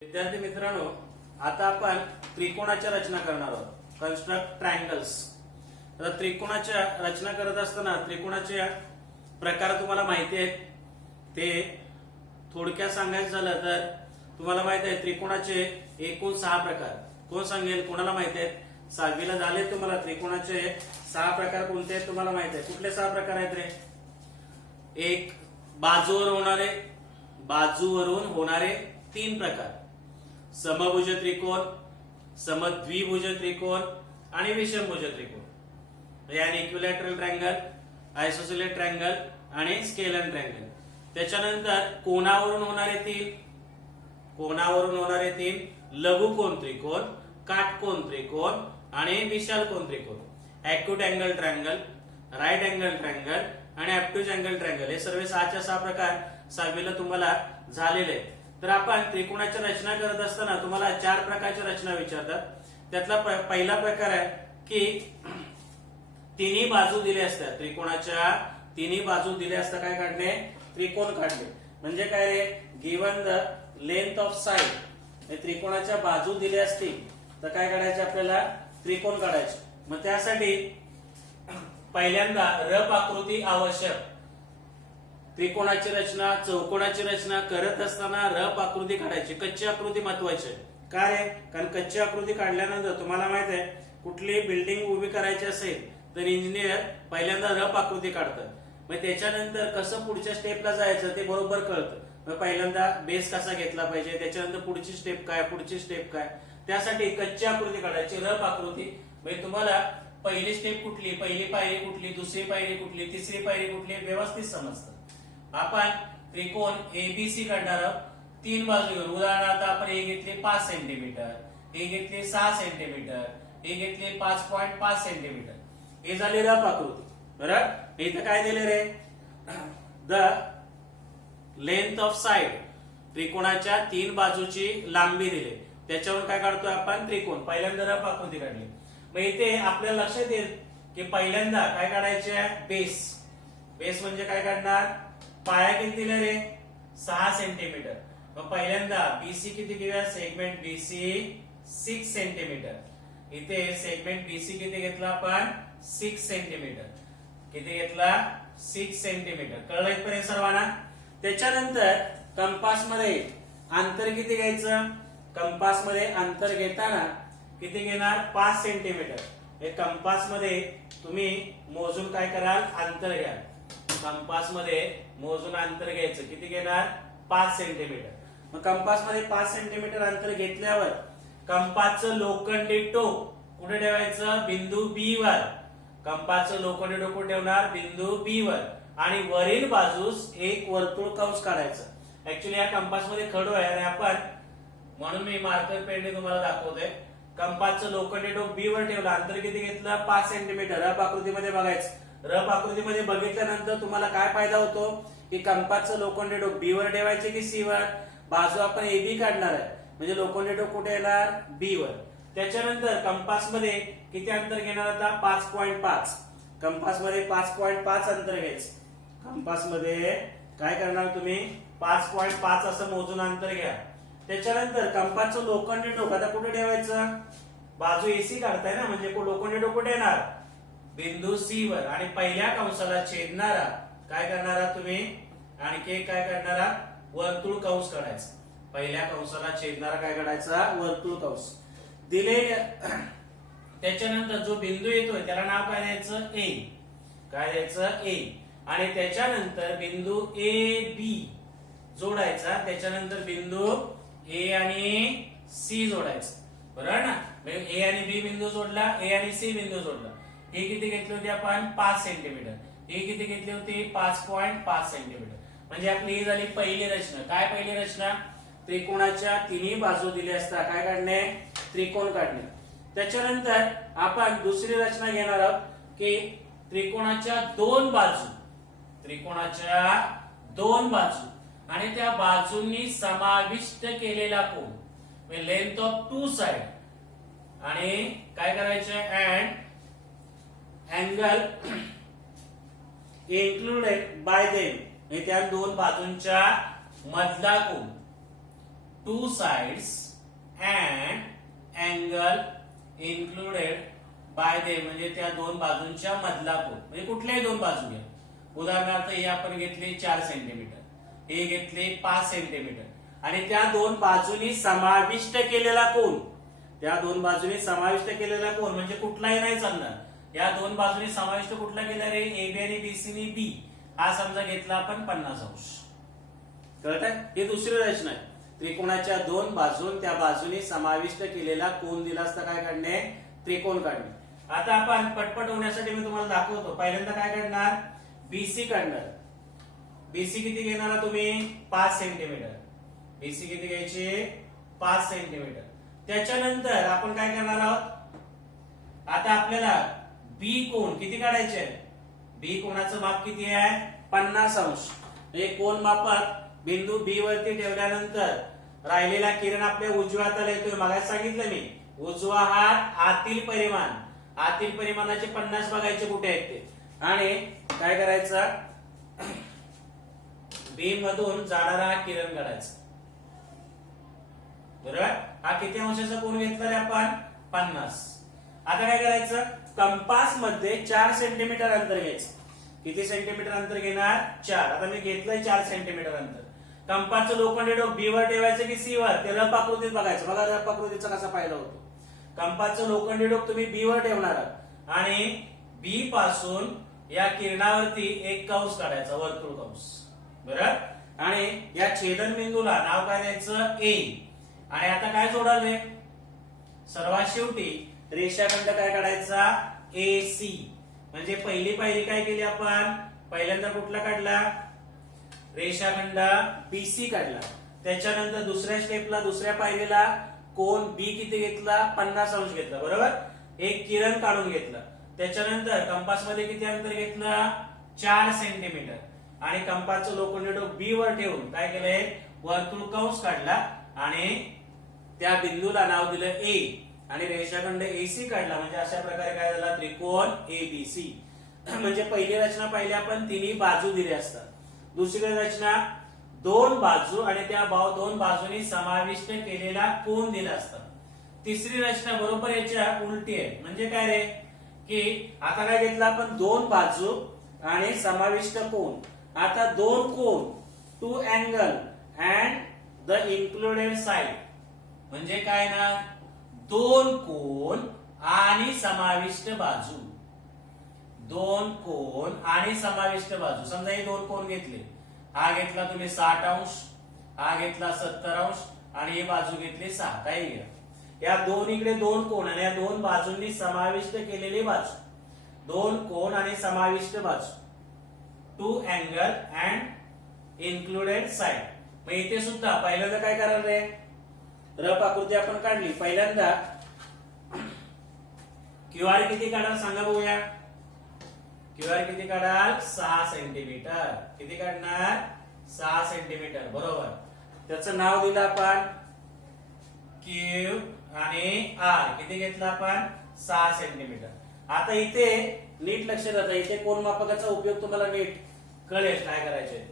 विद्यार्थी मित्रांनो, आता आपण त्रिकोणाच्या रचना करणार आहोत. Construct triangles. तर त्रिकोणाच्या रचना करत असताना त्रिकोणाचे प्रकार तुम्हाला माहिती आहेत. ते थोडक्यात सांगायचं झालं तर तुम्हाला माहिती आहे त्रिकोणाचे एकूण 6 प्रकार. कोण सांगेल? कोणाला माहिती आहेत? 6वीला झाले तुम्हाला त्रिकोणाचे 6 प्रकार कोणते आहेत तुम्हाला माहिती आहे. कुठले 6 प्रकार आहेत रे? एक, बाजूवरून होणारे 3 प्रकार. समभुज त्रिकोण, समद्विभुज त्रिकोण आणि विषमभुज त्रिकोण. यानी इक्विलॅटरल ट्रायंगल, आयसोसेलेस ट्रायंगल आणि स्केलर ट्रायंगल. त्याच्यानंतर कोनावरून होणारे 3 लघुकोन त्रिकोण, काटकोन त्रिकोण आणि विशाल कोन त्रिकोण. Acute angle triangle, right angle triangle आणि ऑब्ट्यूज अँगल ट्रायंगल. हे सर्व 6च्या 6 प्रकार 6वीला तुम्हाला झालेले आहेत. तर आपण त्रिकोणाच्या रचना करत असताना तुम्हाला 4 प्रकारच्या रचना विचारतात. त्यातला पहिला प्रकार आहे की तिन्ही बाजू दिल्या असतात. त्रिकोणाच्या तिन्ही बाजू दिल्या असता काय काढणे? त्रिकोण काढले. म्हणजे काय रे? Given the length of side. हे त्रिकोणाच्या बाजू दिल्या असतील तर काय काढायचे आपल्याला? त्रिकोण काढायचे. मग त्यासाठी पहिल्यांदा रफ आकृती आवश्यक. त्रिकोणाची रचना, चौकोनाची रचना करत असताना रफ आकृती काढायची. कच्ची आकृती महत्वाची आहे. काय? कारण कच्ची आकृती काढल्यानंतर तुम्हाला माहित आहे कुठली बिल्डिंग उभी करायची असेल तर इंजिनियर पहिल्यांदा रफ आकृती काढतात. मग त्याच्यानंतर कसं पुढच्या स्टेपला जायचं ते बरोबर कळतं. मग पहिल्यांदा बेस कसा घेतला पाहिजे, त्याच्यानंतर पुढची स्टेप काय, त्यासाठी कच्ची आकृती काढायची, रफ आकृती. म्हणजे तुम्हाला पहिली स्टेप कुठली, पहिली पायरी कुठली, दुसरी पायरी कुठली, तिसरी पायरी कुठली व्यवस्थित समजतं. आपण त्रिकोण एबीसी काढणार आहोत 3 बाजू घेऊन. उदाहरणार्थ आपण हे घेतले 5 सेंटीमीटर, हे घेतले 6 सेंटीमीटर, हे घेतले 5.5 सेंटीमीटर. हे झाले रफ आकृती. बरोबर? इथं काय दिले रे? The length of side. त्रिकोणाच्या 3 बाजूची लांबी दिली. त्याच्यावर काय काढतोय आपण? त्रिकोण. पहिल्यांदा रफ आकृती काढली. मग इथे आपल्याला लक्षात येईल की पहिल्यांदा काय काढायचे? बेस म्हणजे काय काढणार? पाया किती दिले रे? 6 सेंटीमीटर. मग पहिल्यांदा बीसी किती घेऊया? Segment BC 6 centimetre. इथे सेगमेंट बीसी किती घेतला आपण? 6 सेंटीमीटर. किती घेतला? 6 सेंटीमीटर. कळलं इथपर्यंत सर्वांना? त्याच्यानंतर कंपास मध्ये अंतर किती घ्यायचं? कंपास मध्ये अंतर घेताना किती घेणार? 5 सेंटीमीटर. हे कंपास मध्ये तुम्ही मोजून काय कराल? अंतर घ्या. कंपास मध्ये मोजून अंतर घ्यायचं. किती घेणार? 5 सेंटीमीटर. मग कंपास मध्ये 5 सेंटीमीटर अंतर घेतल्यावर कंपासचं लोखंडी टोक कुठे ठेवायचं? बिंदू बी वर. कंपासचं लोखंडी टोक कुठे ठेवणार? बिंदू बी वर. आणि वरील बाजूस एक वर्तुळ कंस काढायचं. ऍक्च्युली या कंपास मध्ये खडू आहे आणि आपण म्हणून मी मार्कर पेनने तुम्हाला दाखवतोय. कंपासचं लोखंडी टोक बी वर ठेवलं. अंतर किती घेतलं? 5 सेंटीमीटर. रफ आकृतीमध्ये बघायचं. रफ आकृतीमध्ये बघितल्यानंतर तुम्हाला काय फायदा होतो की कंपासचं लोखंडी टोक बी वर ठेवायचे की सी वर? बाजू आपण एबी काढणार आहे म्हणजे लोखंडी टोक कुठे येणार? बी वर. त्याच्यानंतर कंपास मध्ये किती अंतर घेणार आता? 5.5. कंपास मध्ये 5.5 अंतर घ्यायचं. कंपास मध्ये काय करणार तुम्ही? 5.5 असं मोजून अंतर घ्या. त्याच्यानंतर कंपासचं लोखंडी टोक आता कुठे ठेवायचं? बाजू एसी काढताय ना, म्हणजे लोखंडी टोक कुठे येणार? बिंदू सी वर. आणि पहिल्या कंसाला छेदणारा काय करणारा तुम्ही? आणखी काय करणारा? वर्तुळ कंस काढायचा. पहिल्या कंसाला छेदणारा काय काढायचा? वर्तुळ कंस. दिले. त्याच्यानंतर जो बिंदू येतोय त्याला नाव काय द्यायचं? ए. काय द्यायचं? ए. आणि त्याच्यानंतर बिंदू ए बी जोडायचा. त्याच्यानंतर बिंदू ए आणि सी जोडायचा. बरोबर ना? ए आणि बी बिंदू जोडला, ए आणि सी बिंदू जोडला. हे किती घेतले होते आपण? 5 सेंटीमीटर. हे किती घेतले होते? 5.5 सेंटीमीटर. म्हणजे आपली ही झाली पहिली रचना. काय पहिली रचना? त्रिकोणाच्या तिन्ही बाजू दिल्या असता काय काढणे? त्रिकोण काढणे. त्याच्यानंतर आपण दुसरी रचना घेणार आहोत की त्रिकोणाच्या 2 बाजू. त्रिकोणाच्या 2 बाजू आणि त्या बाजूंनी समाविष्ट केलेला कोन. Length of 2 side. आणि काय करायचं and angle included by them, म्हणजे त्या दोन बाजूंच्या मधला कोन, two sides and angle included by them, म्हणजे त्या दोन बाजूंच्या मधला कोन, म्हणजे कुठल्याही दोन बाजू घ्या. उदाहरणार्थ हे आपण घेतले 4 सेंटीमीटर, हे घेतले 5 सेंटीमीटर आणि त्या दोन बाजूनी समाविष्ट केलेला कोन, त्या दोन बाजूनी समाविष्ट केलेला कोन म्हणजे कुठलाही नाही चालणार. या दोन बाजूनी समाविष्ट कुठला केला रे, AB आणि BC ने B, हा समजा घेतला आपण 50 अंश. कळतंय? ही दुसरी रचना आहे. त्रिकोणाच्या दोन बाजून त्या बाजूनी समाविष्ट केलेला कोन दिला असता काय काढणे, त्रिकोण काढणे. आता आपण पटपट होण्यासाठी मी तुम्हाला दाखवतो. पहिल्यांदा काय काढणार, BC काढणार. BC किती घेणार तुम्ही, 5 सेंटीमीटर. BC किती घ्यायचे, 5 सेंटीमीटर. त्याच्यानंतर आपण काय करणार आहोत, आता आपल्याला B कोन किती काढायचे, B कोणाचं माप किती आहे, 50 अंश. हे कोन मापक बिंदू B वरती ठेवल्यानंतर राहिलेला किरण आपल्या उजव्या हाताला येतोय. मगाशी सांगितलं मी, उजवा हात आतील परिमाण, आतील परिमाणाचे 50 बघायचे कुठे आहेत ते, आणि काय करायचं, B मधून जाणारा हा किरण काढायचा. बरोबर, हा किती अंशाचा कोन घेतला रे आपण, 50. आता काय करायचं, कंपास मध्ये 4 सेंटीमीटर अंतर घ्यायचं. किती सेंटीमीटर अंतर घेणार, 4. आता मी घेतलंय 4 सेंटीमीटर अंतर. कंपासचं लोखंडी डोक B वर ठेवायचं की C वर, ते रफ आकृतीत बघायचं. बघा रफ आकृतीचा कसा पाहिला होतो. कंपासचं लोखंडी डोक तुम्ही B वर ठेवणार आहात आणि B पासून या किरणावरती एक कंस काढायचा, वर्तुळ कंस. बरोबर, आणि या छेदन बिंदूला नाव काय द्यायचं, A. आणि आता काय जोडाले, सर्वात शेवटी रेषाखंड काय काढायचा, AC. म्हणजे पहिली पायरी काय केली आपण, पहिल्यांदा कुठला काढला, रेषाखंड BC काढला. त्याच्यानंतर दुसऱ्या स्टेपला, दुसऱ्या पायरीला कोन B किती घेतला, 50 अंश घेतला. बरोबर, एक किरण काढून घेतलं. त्याच्यानंतर कंपास मध्ये किती अंतर घेतलं, 4 सेंटीमीटर. आणि कंपासचं लोखंडी डोक B वर ठेवून काय केलंय, वर्तुळ कंस काढला आणि त्या बिंदूला नाव दिलं A आणि रेषाखंड AC काढला. म्हणजे अशा प्रकारे काय झाला, त्रिकोण ABC. म्हणजे पहिली रचना पाहिली आपण, तिन्ही बाजू दिल्या असतात. दुसरी रचना दोन बाजू आणि त्या दोन बाजूनी समाविष्ट केलेला कोन दिला असता. तिसरी रचना बरोबर याच्या उलटी आहे. म्हणजे काय रे, की आता काय घेतलं आपण, दोन बाजू आणि समाविष्ट कोन. आता दोन कोन, two angle and the included side. म्हणजे काय ना, दोन कोन आणि समाविष्ट बाजू. दोन कोन आणि समाविष्ट बाजू. समजा हे दोन कोन घेतले, हा घेतला तुम्ही 60 अंश, हा घेतला 70 अंश आणि ही बाजू घेतली 6. काही घ्या, या दोन इकडे दोन कोन आणि या दोन बाजूंनी समाविष्ट केलेली बाजू. दोन कोन आणि समाविष्ट बाजू, two angle and included side. मग इथे सुद्धा पहिल्यांदा काय कराल रे, रफ आकृती आपण काढली. पहिल्यांदा QR किती काढाल सांगा बघूया. QR किती काढाल, 6 सेंटीमीटर. किती काढणार, 6 सेंटीमीटर. बरोबर, त्याचं नाव दिलं आपण Q आणि R. किती घेतलं आपण, 6 सेंटीमीटर. आता इथे नीट लक्ष द्या, इथे कोन मापकाचा उपयोग तुम्हाला नीट कळेल काय करायचे.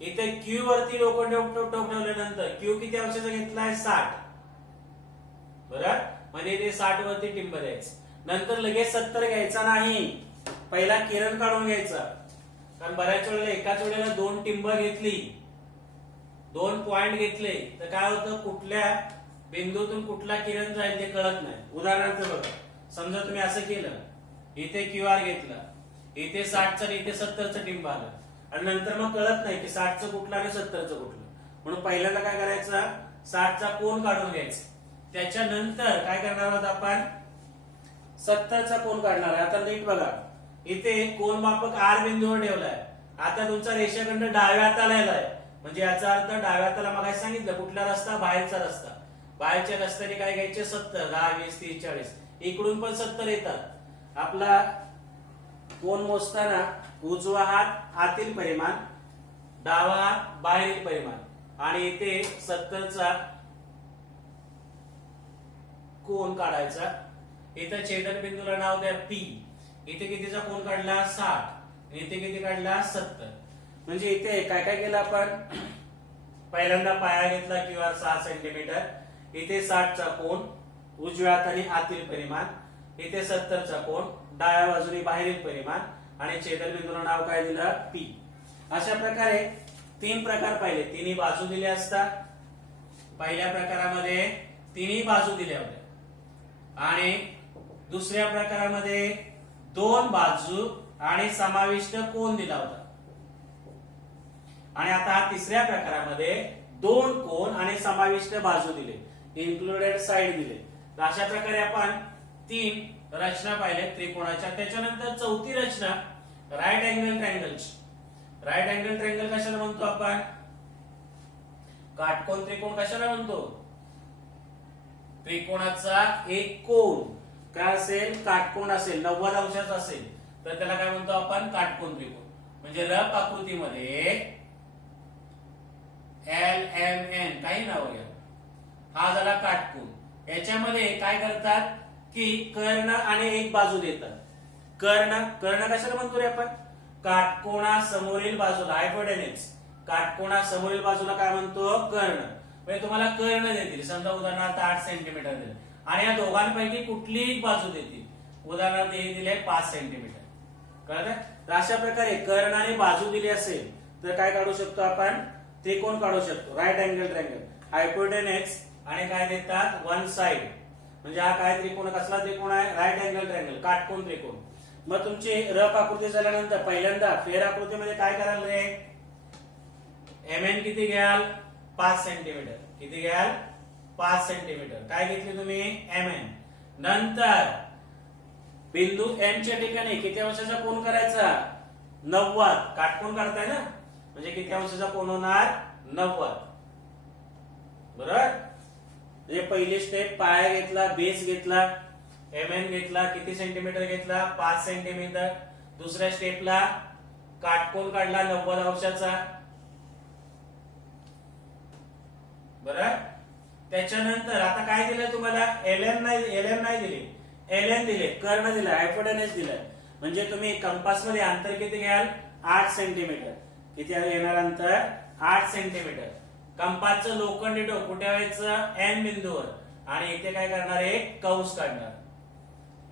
इथे Q वरती लोखंडी टोक ठेवल्यानंतर Q किती अंशाचा घेतलाय, 60. बरोबर, म्हणजे ते 60 वरती टिंब द्यायचं. नंतर लगेच 70 घ्यायचा नाही, पहिला किरण काढून घ्यायचा. कारण बऱ्याच वेळेला एकाच वेळेला दोन टिंब घेतली, दोन पॉइंट घेतले तर काय होतं, कुठल्या बिंदूतून कुठला किरण जाईल ते कळत नाही. उदाहरणार्थ बघा, समजा तुम्ही असं केलं, इथे QR घेतला, इथे 60चं आणि इथे 70चं टिंब आलं आणि नंतर मग कळत नाही की 60चं कुठलं आणि 70चं कुठलं. म्हणून पहिल्यांदा काय करायचं, 60चा कोन काढून घ्यायचा. त्याच्यानंतर काय करणार आहोत आपण, 70चा कोन काढणार आहे. आता नीट बघा, इथे कोन मापक R बिंदूवर ठेवलाय. आता तुमचा रेषाखंड डाव्या हाताला आलाय, म्हणजे याचा अर्थ डाव्या हाताला मगाशी सांगितलं कुठला रस्ता, बाहेरचा रस्ता. बाहेरच्या रस्त्याने काय घ्यायचे, 70, 10, 20, 30, 40. इकडून पण 70 येतात. आपला कोन मोजताना उजवा हात आतील परिमाण, डावा हात बाहेरील परिमाण आणि इथे 70चा कोन काढायचा इथं छेदनबिंदूला नाव द्या P. इथे कितीचा कोण काढला 60, इथे किती काढला 70. म्हणजे इथे काय काय केलं आपण, पहिल्यांदा पाया घेतला QR 6 सेंटीमीटर, इथे 60 चा कोण उजव्या हाताने आतील परिमाण, इथे 70 चा कोण डाव्या बाजूने बाहेरील परिमाण आणि छेदनबिंदूला नाव काय दिलं P. अशा प्रकारे 3 प्रकार पाहिले, तिन्ही बाजू दिल्या असतात. पहिल्या प्रकारामध्ये तिन्ही बाजू दिल्या होत्या आणि दुसऱ्या प्रकारामध्ये 2 बाजू आणि समाविष्ट कोन दिला होता. आणि आता तिसऱ्या प्रकारामध्ये 2 कोन आणि समाविष्ट बाजू दिले, इन्क्लुडेड साइड दिले. तर अशा प्रकारे आपण 3 रचना पाहिले त्रिकोणाच्या. त्याच्यानंतर चौथी रचना राईट अँगल ट्रायंगलची. राईट अँगल ट्रायंगल कशाला म्हणतो आपण, काटकोन त्रिकोण कशाला म्हणतो, त्रिकोणाचा एक कोन काय असेल, काटकोन असेल, 90 अंशाचा असेल तर त्याला काय म्हणतो आपण, काटकोन त्रिकोण. म्हणजे रफ आकृतीमध्ये LMN काही नाव घ्या, हा झाला काटकोन. याच्यामध्ये काय करतात की कर्ण आणि एक बाजू देतात. कर्ण कशाला म्हणतो रे आपण, काटकोणा समोरील बाजूला, हायपोटेन्यूज, काटकोणा समोरील बाजूला काय म्हणतो, कर्ण. म्हणजे तुम्हाला कर्ण देतील, समजा उदाहरणार्थ 8 सेंटीमीटर दिले आणि या दोघांपैकी कुठलीही बाजू देतील, उदाहरणार्थ हे दिले 5 सेंटीमीटर. कळलं? तर अशा प्रकारे कर्ण आणि बाजू दिली असेल तर काय काढू शकतो आपण, त्रिकोण काढू शकतो, राईट अँगल ट्रायंगल. हायपोटेन्यूज आणि काय देतात, वन साइड. म्हणजे हा काय त्रिकोण, कसला त्रिकोण आहे, राईट अँगल ट्रायंगल, काटकोन त्रिकोण. मग तुमची रफ आकृती झाल्यानंतर पहिल्यांदा फेर आकृतीमध्ये काय कराल रे, MN किती घ्याल, 5 सेंटीमीटर. किती घ्याल, 5 सेंटीमीटर. काय घेतली तुम्ही, MN. नंतर बिंदू M च्या ठिकाणी किती अंशाचा कोन करायचा, 90. काटकोन काढताय ना, म्हणजे किती अंशाचा कोन होणार, 90. बरोबर. म्हणजे पहिली स्टेप पाया घेतला, बेस घेतला, MN घेतला, किती सेंटीमीटर घेतला, 5 सेंटीमीटर. दुसऱ्या स्टेपला काटकोन काढला 90 अंशाचा. बरोबर. त्याच्यानंतर आता काय दिलं तुम्हाला, LM नाही दिले, LN दिले, कर्ण दिला, हायपोटेन्यूज दिला. म्हणजे तुम्ही कंपास मध्ये अंतर किती घ्याल, 8 सेंटीमीटर. किती येणार अंतर, 8 सेंटीमीटर. कंपासचं लोखंडी टोक कुठे व्हायचं, N बिंदूवर आणि इथे काय करणार, एक कंस काढणार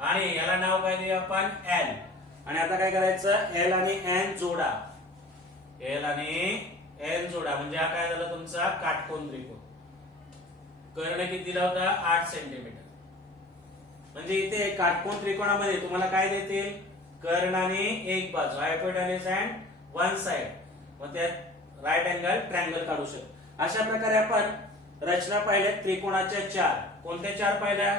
आणि याला नाव काय देऊ आपण, L. आणि आता काय करायचं, L आणि N जोडा, L आणि N जोडा. म्हणजे हा काय झाला तुमचा काटकोन त्रिकोण. कर्ण किती दिला होता, 8 सेंटीमीटर. म्हणजे इथे काटकोन त्रिकोणामध्ये तुम्हाला काय देतील, कर्ण आणि एक बाजू, हायपोटेन्यूज अँड वन साइड. मग त्यात राईट अँगल ट्रायंगल काढू शकतो. अशा प्रकारे आपण रचना पाहिल्या त्रिकोणाच्या 4. कोणत्या 4 पाहिल्या,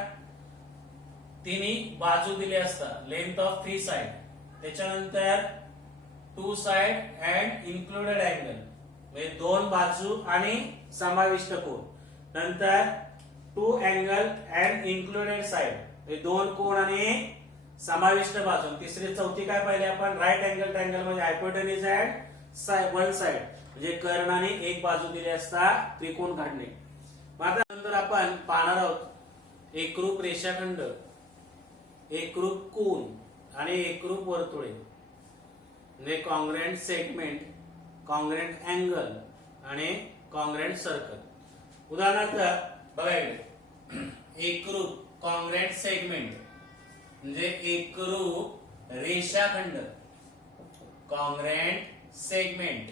तिन्ही बाजू दिले असतात, लेंथ ऑफ 3 साइड. त्याच्यानंतर 2 साइड अँड इन्क्लुडेड अँगल, म्हणजे 2 बाजू आणि समाविष्ट कोन. नंतर 2 अँगल अँड इन्क्लुडेड साइड, म्हणजे 2 कोन आणि समाविष्ट बाजू. तिसरी चौथी काय पाहिली आपण, राईट अँगल ट्रायंगल, म्हणजे हायपोटेन्यूज अँड वन साइड, म्हणजे कर्ण आणि एक बाजू दिली असता त्रिकोण काढणे. मग आता नंतर आपण पाहणार आहोत एकरूप रेषाखंड, एकरूप कोन आणि एकरूप वर्तुळे, म्हणजे कॉन्ग्रुएंट सेगमेंट, कॉन्ग्रुएंट अँगल आणि कॉन्ग्रुएंट सर्कल. उदाहरणार्थ बघा इकडे, एकरूप कॉन्ग्रुएंट सेगमेंट म्हणजे एकरूप रेषाखंड, कॉन्ग्रुएंट सेगमेंट.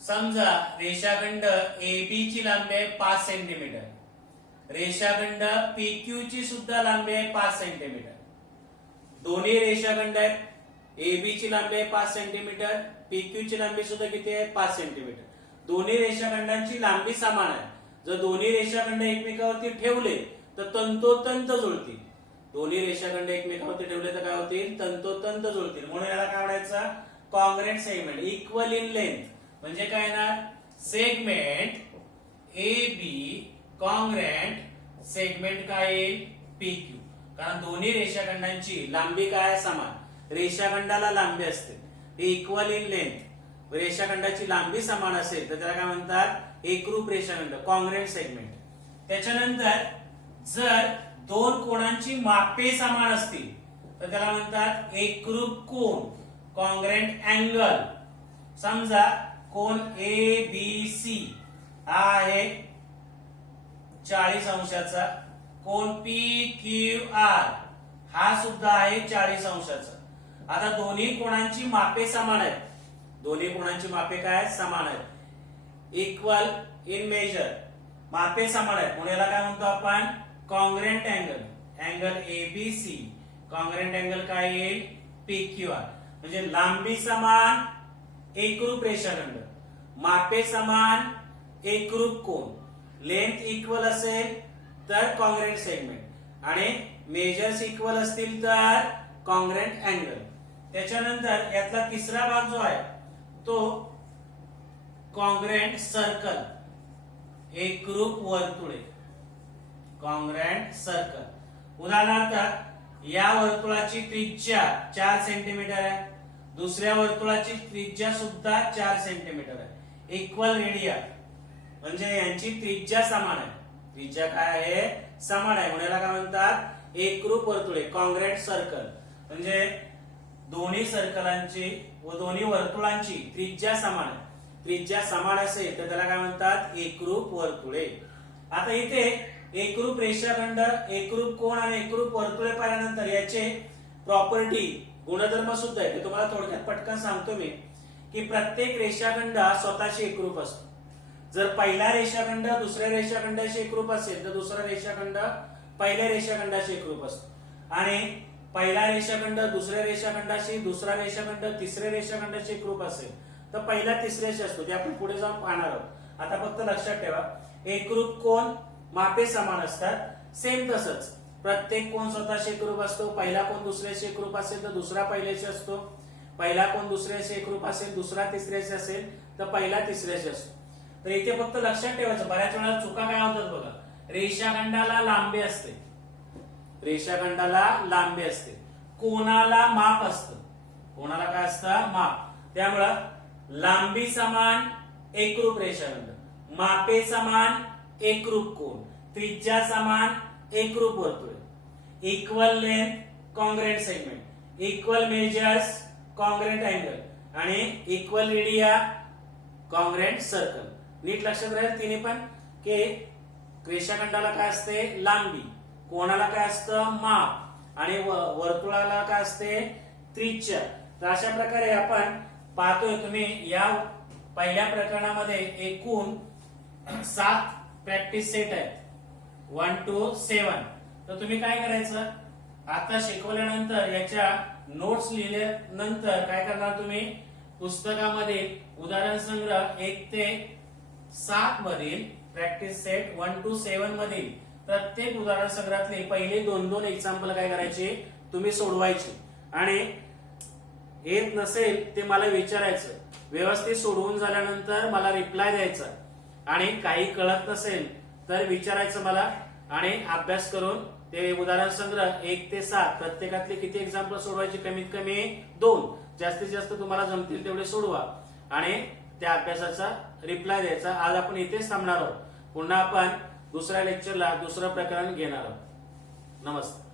समजा रेषाखंड AB ची लांबी आहे 5 सेंटीमीटर, रेषाखंड PQ ची सुद्धा लांबी आहे 5 सेंटीमीटर. दोन्ही रेषाखंड आहेत, AB ची लांबी आहे 5 सेंटीमीटर, PQ ची लांबी सुद्धा किती आहे, 5 सेंटीमीटर. दोन्ही रेषाखंडांची लांबी समान आहे. जर दोन्ही रेषाखंड एकमेकावरती ठेवले तर तंतोतंत जुळतील. दोन्ही रेषाखंड एकमेकावरती ठेवले तर काय होतील, तंतोतंत जुळतील. म्हणून याला काय म्हणायचं, congruent segment, equal in length. म्हणजे काय ना, सेगमेंट AB कॉन्ग्रुएंट सेगमेंट काय येईल, PQ. कारण दोन्ही रेषाखंडांची लांबी काय समान, रेषाखंडाला लांबी असते, इक्वल इन लेंथ. रेषाखंडाची लांबी समान असेल तर त्याला काय म्हणतात, एकरूप रेषाखंड, कॉन्ग्रुएंट सेगमेंट. त्याच्यानंतर जर दोन कोणांची मापे समान असतील तर त्याला म्हणतात एकरूप कोन, कॉन्ग्रुएंट अँगल. समजा कोन ए बी सी हा आहे 40 अंशाचा, कोन पी क्यू आर हा सुद्धा आहे 40 अंशाचा. आता दोन्ही कोणांची मापे समान आहेत. दोन्ही कोणांची मापे काय समान आहेत, इक्वल इन मेजर, मापे समान आहेत म्हणून याला काय म्हणतो आपण congruent angle. Angle ABC congruent angle काय येईल पीक्यूआर. म्हणजे लांबी समान एकरूप रेषाखंड, मापे समान एकरूप कोन, लेंथ इक्वल असेल तर कॉन्ग्रुएंट सेगमेंट आणि मेजर्स इक्वल असतील तर कॉन्ग्रुएंट अँगल. त्याच्यानंतर यातला तिसरा भाग जो आहे तो कॉन्ग्रुएंट सर्कल, एकरूप वर्तुळे, कॉन्ग्रुएंट सर्कल. उदाहरणार्थ या वर्तुळाची त्रिज्या 4 सेंटीमीटर आहे, दुसऱ्या वर्तुळाची त्रिज्या सुद्धा 4 सेंटीमीटर आहे, इक्वल रेडिया म्हणजे यांची त्रिज्या समान आहे. त्रिज्या काय आहे समान आहे म्हणून याला काय म्हणतात एकरूप वर्तुळे, कॉन्ग्रुएंट सर्कल. म्हणजे दोन्ही सर्कलांची व दोन्ही वर्तुळांची त्रिज्या समान आहे. त्रिज्या समान असेल तर त्याला काय म्हणतात एकरूप वर्तुळे. आता इथे एकरूप रेषाखंड, एकरूप कोन आणि एकरूप वर्तुळे पाहिल्यानंतर याचे प्रॉपर्टी, गुणधर्म सुद्धा आहे ते तुम्हाला थोडक्यात पटकन सांगतो मी की प्रत्येक रेषाखंड हा स्वतःशी एकरूप असतो. जर पहिला रेषाखंड दुसऱ्या रेषाखंडाशी एकरूप असेल तर दुसरा रेषाखंड पहिल्या रेषाखंडाशी एकरूप असतो आणि पहिला रेषाखंड दुसऱ्या रेषाखंडाशी, दुसरा रेषाखंड तिसऱ्या रेषाखंडाशी एकरूप असेल तर पहिला तिसऱ्याशी असतो. ते आपण पुढे जाऊन पाहणार आहोत. आता फक्त लक्षात ठेवा एकरूप कोन मापे समान असतात. सेम तसंच प्रत्येक कोन स्वतःशी एकरूप असतो. पहिला कोन दुसऱ्याशी एकरूप असेल तर दुसरा पहिल्याशी असतो, पहिला कोन दुसऱ्याशी एकरूप असेल दुसरा तिसऱ्याशी असेल तर पहिला तिसऱ्याशी असतो. तर इथे फक्त लक्षात ठेवायचं, बऱ्याच वेळा चुका काय होतात बघा, रेषाखंडाला लांबी असते, रेषाखंडाला लांबी असते, कोणाला माप असतं, कोणाला काय असतं माप. त्यामुळं लांबी समान एकरूप रेषाखंड, मापे समान एकरूप कोन, त्रिज्या समान एकरूप वर्तुळ, equal length congruent segment, equal measures congruent angle आणि इक्वल रेडिया कॉन्ग्रुएंट सर्कल. नीट लक्षात राहील तिने पण की रेषाखंडाला काय असते लांबी, कोणाला काय असतं माप आणि वर्तुळाला काय असते त्रिज्या. तर अशा प्रकारे आपण पाहतोय. तुम्ही या पहिल्या प्रकरणामध्ये एकूण 7 प्रॅक्टिस सेट आहेत 1 to 7. तर तुम्ही काय करायचं, आता शिकवल्यानंतर याच्या नोट्स लिहिल्यानंतर काय करणार तुम्ही पुस्तकामध्ये उदाहरण संग्रह 1 ते 7 मधील प्रॅक्टिस सेट 1 to 7 मधील प्रत्येक उदाहरण संग्रहातले पहिले 2-2 एक्झाम्पल काय करायचे तुम्ही सोडवायचे आणि येत नसेल ते मला विचारायचं. व्यवस्थित सोडवून झाल्यानंतर मला रिप्लाय द्यायचा आणि काही कळत नसेल तर विचारायचं मला आणि अभ्यास करून ते उदाहरण संग्रह 1 ते 7 प्रत्येकातले किती एक्झाम्पल सोडवायचे, कमीत कमी 2, जास्तीत जास्त तुम्हाला जमतील तेवढे सोडवा आणि त्या अभ्यासाचा रिप्लाय द्यायचा. आज आपण इथेच थांबणार आहोत. पुन्हा आपण दुसऱ्या लेक्चरला दुसरं प्रकरण घेणार आहोत. नमस्कार.